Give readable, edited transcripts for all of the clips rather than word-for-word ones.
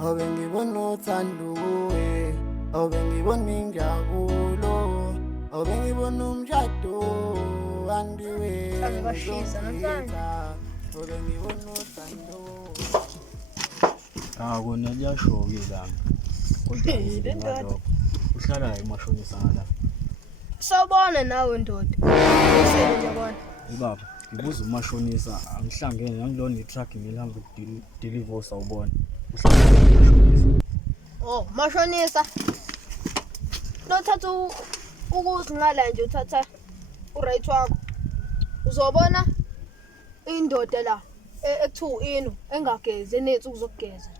Awubengibona uthando kuwe, awubengibona injabulo, awubengibona umshado andiwe. Angibashisa namhlanje. Awubengibona uthando. Kona liyasho-ke lami. Kodwa Le ndoda. uhlala emashonisa ngala. Sawubona nawe ndoda. Usele nje bona. Baba, ngibuza umashonisa angihlangene ngangilona i-truck ngilihamba deliver sawubona. Uhlala emashonisa. Oh, mashonisa. Nothatha ukuthi ngala nje uthatha u-right wakho. Uzobona indoda la ethu inu engagezi enethu ukuzogeza.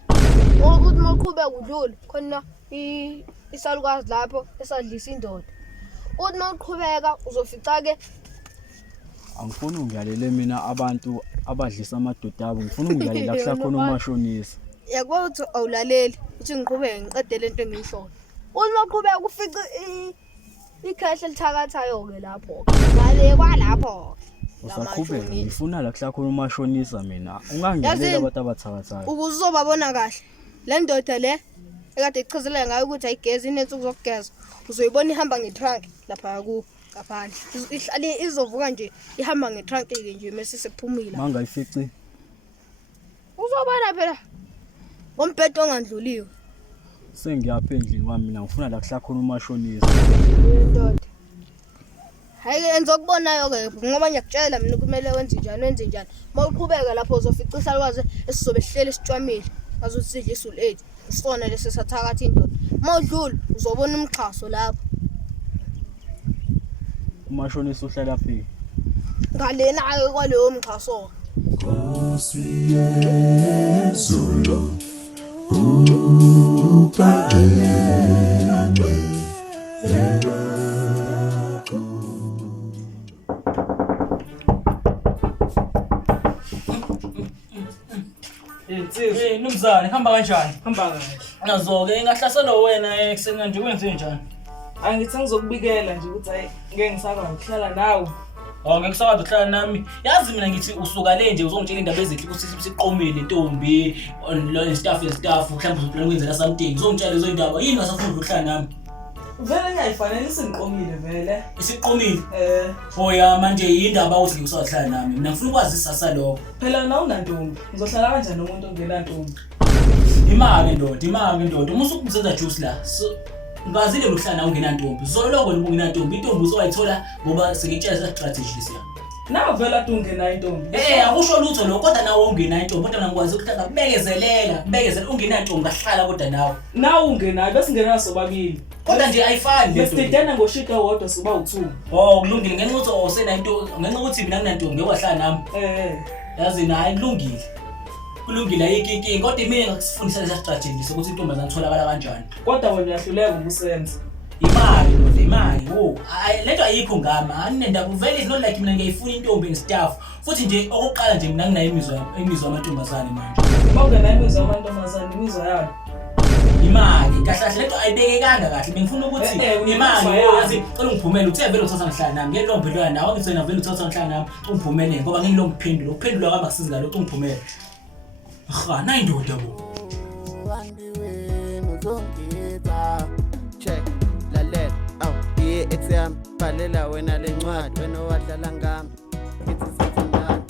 Uthi maqhubeka udlule khona isalukazi lapho esadlisa indoda. Uthi maqhubeka uzofica ke Angifuni ungilalele mina abantu abadlisa amadoda abo. Ngifuna ungilalela kuhla khona umashonisa. yakwazi ukuthi awulaleli uthi ngiqhubeke ngiqede lento engiyishoyo. Uthi maqhubeka ufice ikhehle lithakathayo ke lapho. Ngale kwalapho. Usaqhubeka ngifuna la kuhla khona umashonisa mina. Ungangilalela abantu abathakathayo. Ubuzobabona kahle. Le ndoda le ekade ichazela ngayo ukuthi ayigezi inethu ukuzogeza. Uzoyibona ihamba ngetrunk lapha ku ngaphandle. Ihlale izovuka nje ihamba ngetrunk ke nje mase sephumile. Mangayifici. Uzobona phela. Ngombhedo ongandluliwe. Sengiyapha endlini kwami mina ngifuna la kuhla khona umashonisa. Ndoda. Hayi ke enzokubonayo ke ngoba ngiyakutshela mina kumele wenze njani. Mawuqhubeka lapho uzofica isalwazi esizobe sihlele sitshwamile. Azosidla isul 8. Isona lesi sathakatha indoda. Mawudlula uzobona umxhaso lapho. Umashonisa uhlala phi? Ngalena ke kwaleyo mxhaso. Hey Nomzane hamba kanjani? Hamba kahle. Nazo-ke ngahlaselwa wena ekseni nje kwenze njani? Angithi ngizokubikela nje ukuthi hayi ngeke ngisakwazi ukuhlala nawe. Ngeke kusakwazi ukuhlala nami. Yazi mina ngithi usuka le nje uzongitshela indaba ezihle ukuthi siqomile intombi, lo staff mhlawumbe uzoplana ukwenzela something. Uzongitshela lezo indaba yini ngasafuna ukuhlala nami? Vele ngiyayifanele singiqomile vele. Isiqomile. Hoya manje indaba ukuthi ngisahlala nami. Mina ngifuna ukwazisa salokho. Phela na unantombi. Ngizohlala kanjani nomuntu ongenantombi? Imake ndoda. Uma usukuzenza juice la. Ngazile ukuhlala ungenantombi. Zoloko ungenantombi. Intombi uzowayithola ngoba sengitshela strategy lesiya. Nawe vele athi ungenayo intombi. Akusho lutho lo kodwa nawe ungenayo intombi kodwa mina ngikwazi ukuthi akubekezelela ungenayo intombi ngahlala kodwa nawe. Nawe ungenayo bese ngena sobabili. Kodwa nje ayifani le ntombi. Besidedana ngoshika wodwa soba u2. Kulungile ngenxa ukuthi usenanto ngenxa ukuthi mina nginantombi ngeke wahlala nami. Yazi nayi kulungile. Kulungile ayikho inkinga kodwa mina ngisifundisa lesa strategy sokuthi intombazana itholakala kanjani. Kodwa wena uyahluleka ukusenza. Imali. Lento ayikho ngami. Anendaba vele is not like mina ngiyayifuna intombi ngestaff. Futhi nje okokuqala nje mina nginayo imizwa amantombazane manje. Mawungena imizwa amantombazane imizwa yabo. Imali kahle lento ayibekekanga kahle. Bengifuna ukuthi imali yazi cela ungiphumele uthe vele uthatha ngihlala nami. Ngiyelombe lo nawe ngithena vele uthatha ngihlala nami. Ungiphumele ngoba ngingilombe kuphendula. Ukuphendula kwami akusizi ngalokho ungiphumele. Nayi ndoda bo. Andiwe nozongitha. Check. Lalela. Exam bhalela wena lencwadi wena wadlala ngami. Ngithi sithanda.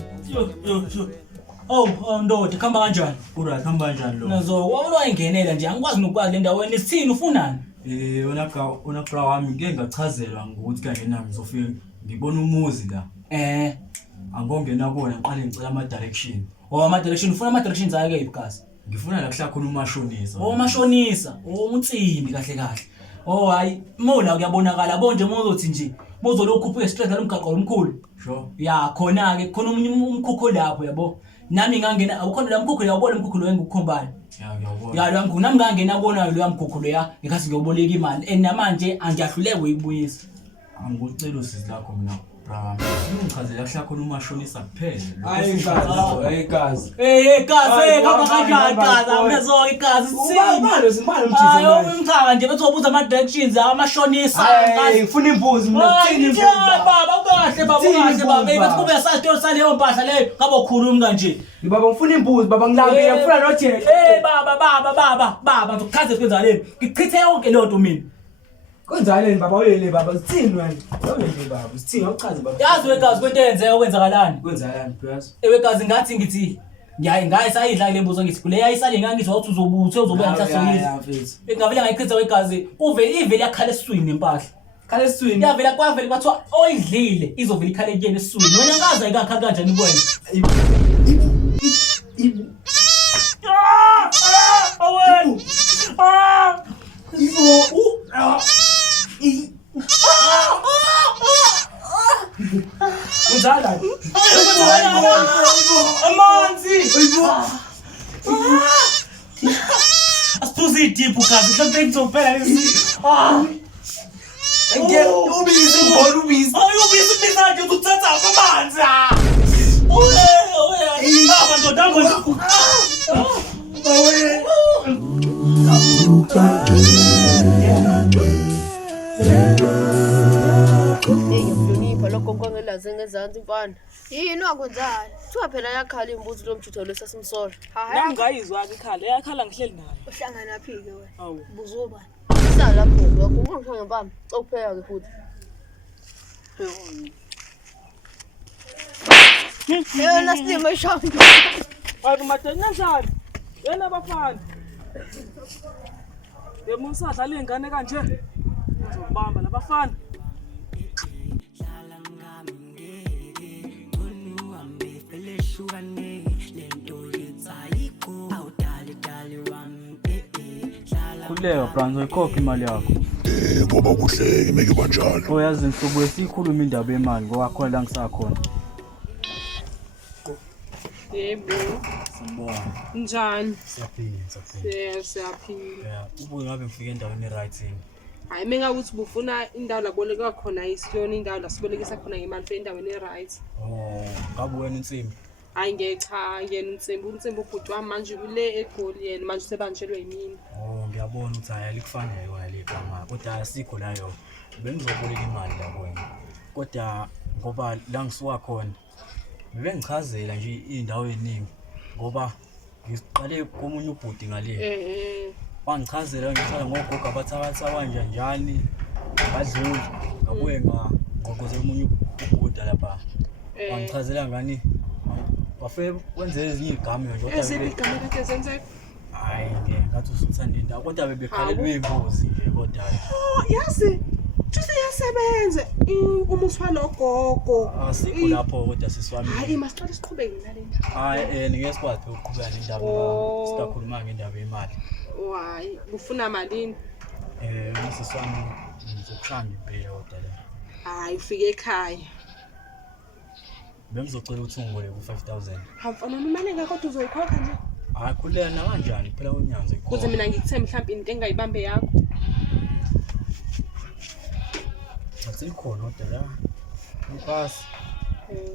Ndoda khamba kanjani? Ura khamba kanjani lo? Nazo wabona wayingenela nje angikwazi nokwazi le ndaweni isithini ufunani? Wona wami ngeke ngachazelwa ngokuthi kanje nami ngizofika ngibona umuzi la. Angongena kuona ngiqale ngicela ama direction. Ama direction ufuna ama directions ayake ibukasi. Ngifuna la kuhla khona umashonisa. Mashonisa. Umtsimbi kahle. Hayi mola kuyabonakala bonje mozothi nje mozolokhupha istress lalomgaqo omkhulu. Sure. Ya khona ke khona umunye umkhukho lapho yabo. Nami ngangena awukhona la mkhukho uyabona umkhukho lo engikukhombana. Ngiyabona. Ya lo mkhukho nami ngangena kubona lo mkhukho lo ya ngikhathi ngiyoboleka imali namanje angiyahluleka ukuyibuyisa. Angikucela usizi lakho mina. bra ungichazela kuhla khona umashonisa kuphela Hayi gazi. Gazi kama kanjani gazi amezoke gazi Zimali hayo umchaka nje bethobuza ama directions amashonisa Hayi ngifuna imbuzi mina uthini baba ukahle baba bethi kube sasto saleyo mpahla leyo ngabe ukhuluma kanje baba ngifuna imbuzi baba ngilambile ngifuna nojeje. baba ngikhaze sikwenzaleni ngichithe yonke lonto mina Kwenzaleni baba uyele baba sithini wena? Uyele baba sithini awuchaze baba. yazi wegazi kwento eyenzeka okwenzakalani Kwenzalani bros? ewegazi ngathi ngithi ngaye sayidla le mbuzo ngithi le yayisale ngangizwa ukuthi uzobuthe uzobuya mhlasoyisa ngavela ngayichitha wegazi kuve ivele yakhala eswini impahla Khala eswini. yavela kwavela kwathiwa oyidlile izovela ikhala ekuyeni eswini wena ngazi ayikakhala kanjani kuwena awenu Ngizala. amanzi asiphuze idiphu gazi mhlawumbe ngizopela lesi Ubisi ngibona ubisi. ubisi nje ukuthatha amanzi baba ndodango Ngiyaflonipha lokho kwangelaze ngezansi mfana. Yini wakwenzayo? Kuthiwa phela yakhala imbuzi lo mjutho lo sasimsola. Nami ngayizwa ke ikhala yakhala ngihleli nayo. Uhlangana phi ke wena? Awu. Buzoba. Sala lapho lokho ungisho ngempama. Cokupheka ke futhi. Yena silima ishawu. Hayi madena njani? Yena bafana. Yemusa dlala ingane kanje. Ngizobamba labafana. Kuleyo bra ngizoyikhokha imali yakho Ngoba kuhle imeke kanjalo. oyazi insuku esikhuluma indaba yemali ngoba khona la ngisakhona Yebo. sibona Njani? siyaphila Siyaphila. yeah ubuye ngabe ngifike endaweni right yini Hayi mengakuthi bufuna indawo la boleka khona isiyona indawo la sibolekisa khona ngemali fe endaweni right. ngabe wena insimbi Hayi ngecha yena unsimbi ubhuti wami manje ule eGoli yena manje sebanjelwe yimini. ngiyabona ukuthi hayi alikufanele yona le gama kodwa asikho la yo bengizoboleka imali la wena kodwa ngoba la ngisuka khona bengichazela nje indawo eningi ngoba ngiqale komunye ubhuti ngale bangichazela ngisho ngogogo abathakatha kanjani badluli ngabuye ngqoqoze umunye ubhuti lapha bangichazela ngani bafike kwenze ezinye igama nje kodwa Ezibigama kade zenzeka. hayi ngathi usuthanda indawo kodwa bebekhalelwe imbuzi nje kodwa Yazi Tuse yasebenza umuthwalo ogogo. asikho lapho kodwa sisiwami Hayi masiqale siqhubeke nalento. hayi ngesikwazi ukuqhubeka nendaba sikakhuluma ngendaba yemali Hayi ufuna malini? sisiwami ngizokushanda impela kodwa la Hayi ufike ekhaya. bengizocela ukuthi ungiboleke u5000 Hamfana imali engakho uzoyikhokha nje. hayi khulena kanjani phela unyanzo Kuze mina ngikuthembe mhlawumbe into engayibambe yakho. asikhona kodwa la upasi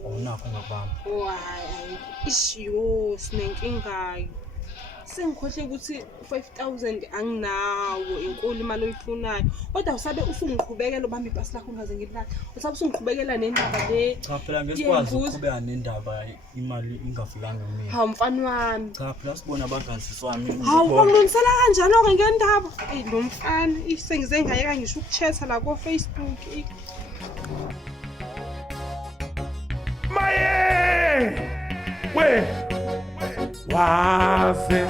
awunakho ngakubamba Hayi ishiyo sinenkingayo. Sengikhohle ukuthi 5000 anginawo inkulu imali oyifunayo. Kodwa usabe usungiqhubekela ubamba ibhasi lakho ngaze ngilala. Usabe usungiqhubekela nendaba le. cha phela ngesikwazi ukuqhubeka nendaba imali ingafikanga kumina Hawu mfana wami. cha phela sibona abangazisi wami Hawu ungilungisela kanjalo ke ngendaba. Lo mfana isengize ngayeka ngisho ukuchatha la ko Facebook. Maye! We! Waze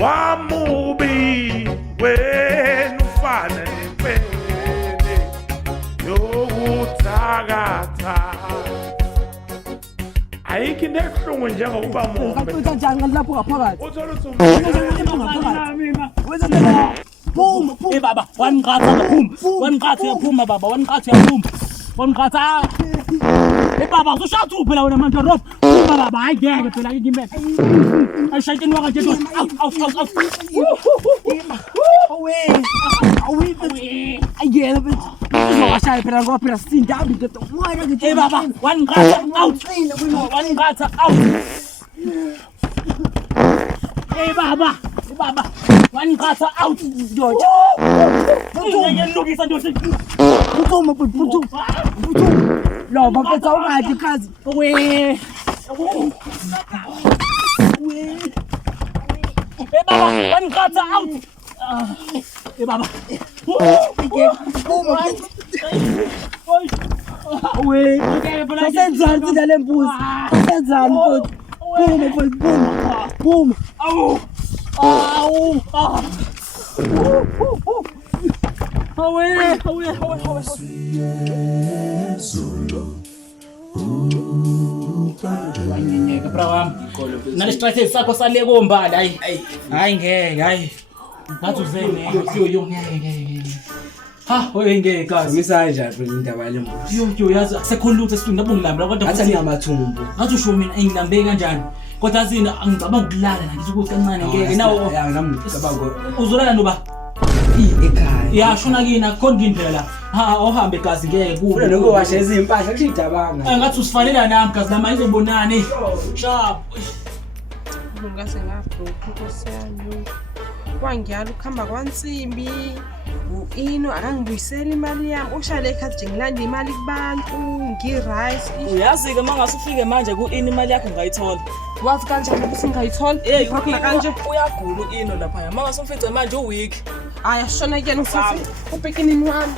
wamubi wena ufana nempene yokuthakatha ayikho into ebuhlungu njengokuba mombe kanjani lapho ngaphakathi uthola ukuthi baba wangiqatha uyaphuma baba wangiqatha uyaphuma wangiqatha baba uzoshaya uphela wena manje rob baba hayi ngeke phela ngimele ayishayitini waka nje awu ayela uzowashaya phela ngoba phela sindaba into moya ngithi Hey baba, one grata out. One grata out. Hey baba, one grata out. Ndoda. Ngiyelukisa ndoda. Uthuma futhi. Lo baphetha ungathi kazi. We. Hey baba, one grata out. Hey baba. We. Sasenzani thina lembuzi. Sasenzani futhi. Phuma futhi phuma. Awu. Awe. Ngeke brawami. Nale strategy sakho sale kombala hayi ngeke ngathi uzene yo ngeke. Ha, ngeke kazi. Ngisanja phela indaba lembuzi. Yo yazi akusekhona lutho esifunda ngilambela kodwa Athi ngiyamathumbu. ngathi usho mina engilambe kanjani. Kodwa azina angicabanga ukulala ngithi ukuthi kancane ngeke nawo Ya nami ngicabanga uzolala noba ekhaya. ya shona kina khona indlela la ohambe gazi ngeke Ufuna nokuwasha izimpahla kushidabanga. ngathi usifalela nami gazi lama izobonani sharp Ngase ngabhokha Nkosi yami. Kwangiyala ukuhamba kwansimbi. Ino akangibuyisela imali yami. Ushaya ekhaya nje ngilanda imali kubantu, ngirice. Uyazi ke mangase ufike manje ku-ini imali yakho ngayithola. Wazi kanjani ukuthi ngayithola? Ngakho kanje. Uyagula u-ino lapha. Mangase umfice manje uweek. Aya shona kuyena futhi. Ubhekinini wami.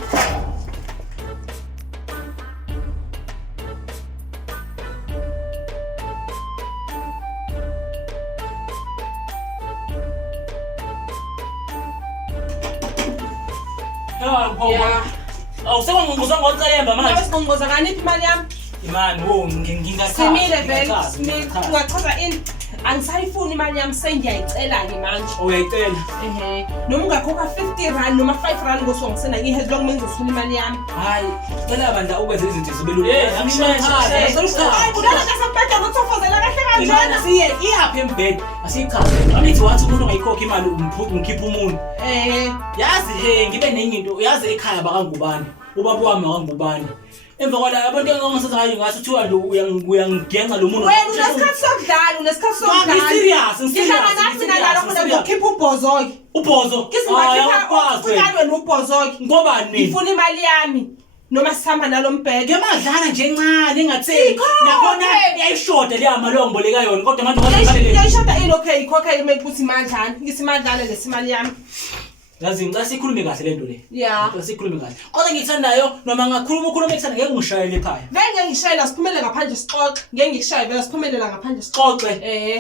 awusekwangizwa ngotsemba manje Ngizongoza kaniphi imali yami? imani ngingachaza Simile vele. Ungachaza ini? Angisayifuni imali yami sengiyayicela-ke manje. uyayicela Noma ungakhokha 50 rand noma 5 rand ngosongisena ngihe long mengizosula imali yami. hayi cela bandla ukwenza izinto zibe lula Hayi kudala ngasabhedla ngothofozela kahle kanjena. siye iyaphi embhedi asiyichaze amithi wathi umuntu ongayikhokha imali ngikhipha umuntu yazi ngibe nenye into yazi ekhaya bakangubani ubaba wami wakangubani emva kwala abantu engasazayo ngathi uthiwa lo uyangigenca lo muntu Wena unesikhathi sokudlala, unesikhathi sokudlala. Ngihlala nathi nalalo khona ngizokhipha ubhozo-ke. ubhozo Ngizimakhipha wena ubhozo-ke. ngobani Ngifuna imali yami noma sihamba nalo mbhede. ngemadlana nje encane engatheni nakhona iyayishoda leya mali ongboleka yona kodwa manje Yayishoda ini okay ikhokha mekuthi imandlana. Ngisimandlana lesimali yami. yazi ngicela sikhulume kahle lento le Yeah. ngicela sikhulume kahle kodwa ngithandayo noma ngakhuluma ekuthanda ngeke ngishayele ekhaya Vele ngishayela siphumele ngaphandle sixoxe. Ngeke ngikushaye vele siphumelela ngaphandle xoxe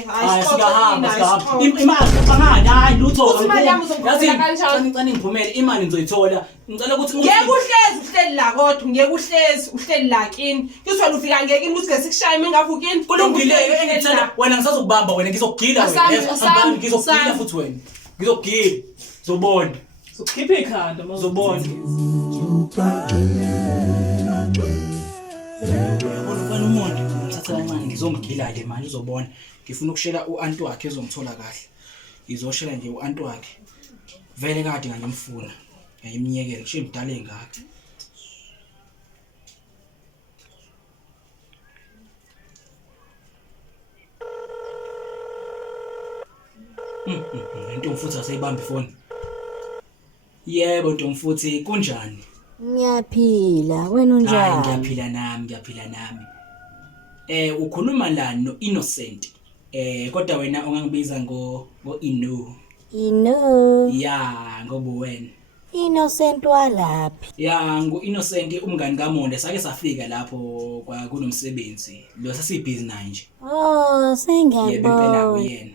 hayi sikahamba sixoxe. imali ucangani hayi lutho Uthi imali yami uzongiphumelela kanjani? ngicela ngiphumele imali ngizoyithola ngicela ukuthi Ngeke uhlezi la kodwa ngeke uhleli la kini. Kuthi ufika ngeke ukuthi ngesikishaya mina ngavukini. kulungile engithanda wena ngisazokubamba wena ngizokugila wena ngizokugila futhi wena ngizokugila zobona Khipha ikhanda zobona Ufana umuntu ngithatha kancane ngizomgila ke manje uzobona ngifuna ukushela uanti wakhe ezongithola kahle ngizoshela nje uanti wakhe vele kade ngangimfuna ngayimnyekela kushe mdala engakhe Ntomfuthi aseyibamba ifoni Yebo Ntomfuthi kunjani Ngiyaphila wena Hayi unjani ngiyaphila nami ukhuluma la no Innocent kodwa wena ungangibiza ngo Ino Ino ya ngoba wena Innocent walaphi ya ngo Innocent umngani kaMonde sake safika lapho kunomsebenzi lo sasibhizi naye nje Oh yebo impela sengiyabona uyena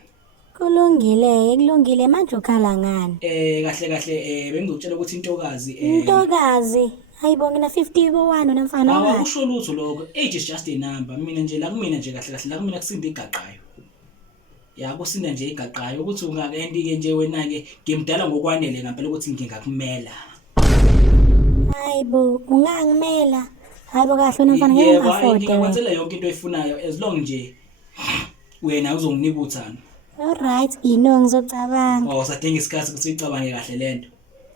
kulungile manje ukhala ngani kahle bengizotshela ukuthi intokazi Intokazi hayibo ngina 51 namfana wami awusho lutho lokho age is just a number mina nje la kumina nje kahle la kumina kusinda igaqayo ya kusinda nje igaqayo ukuthi ungakendi ke nje wena ke ngimdala ngokwanele ngempela ukuthi ngingakumela hayibo ungangimela hayibo kahle namfana ngeke yebo ngafode ngikwenzela yonke into oyifunayo as long nje wena uzonginika uthando alright Ino ngizocabanga sadinga isikhathi ukuthi uyicabange kahle lento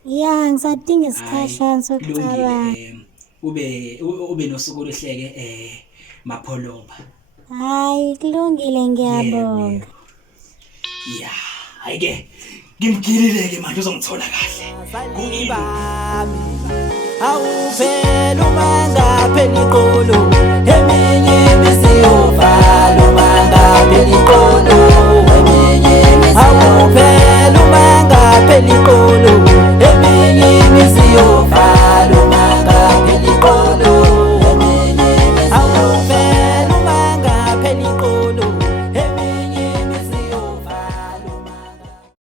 Ya, ngisadinga isikhashana sokucabanga. ube nosuku oluhleke mapholoba. Hayi, kulungile ngiyabonga. Ya, hayike. Ngimgilile-ke manje uzongithola kahle. Bami awuvela umanga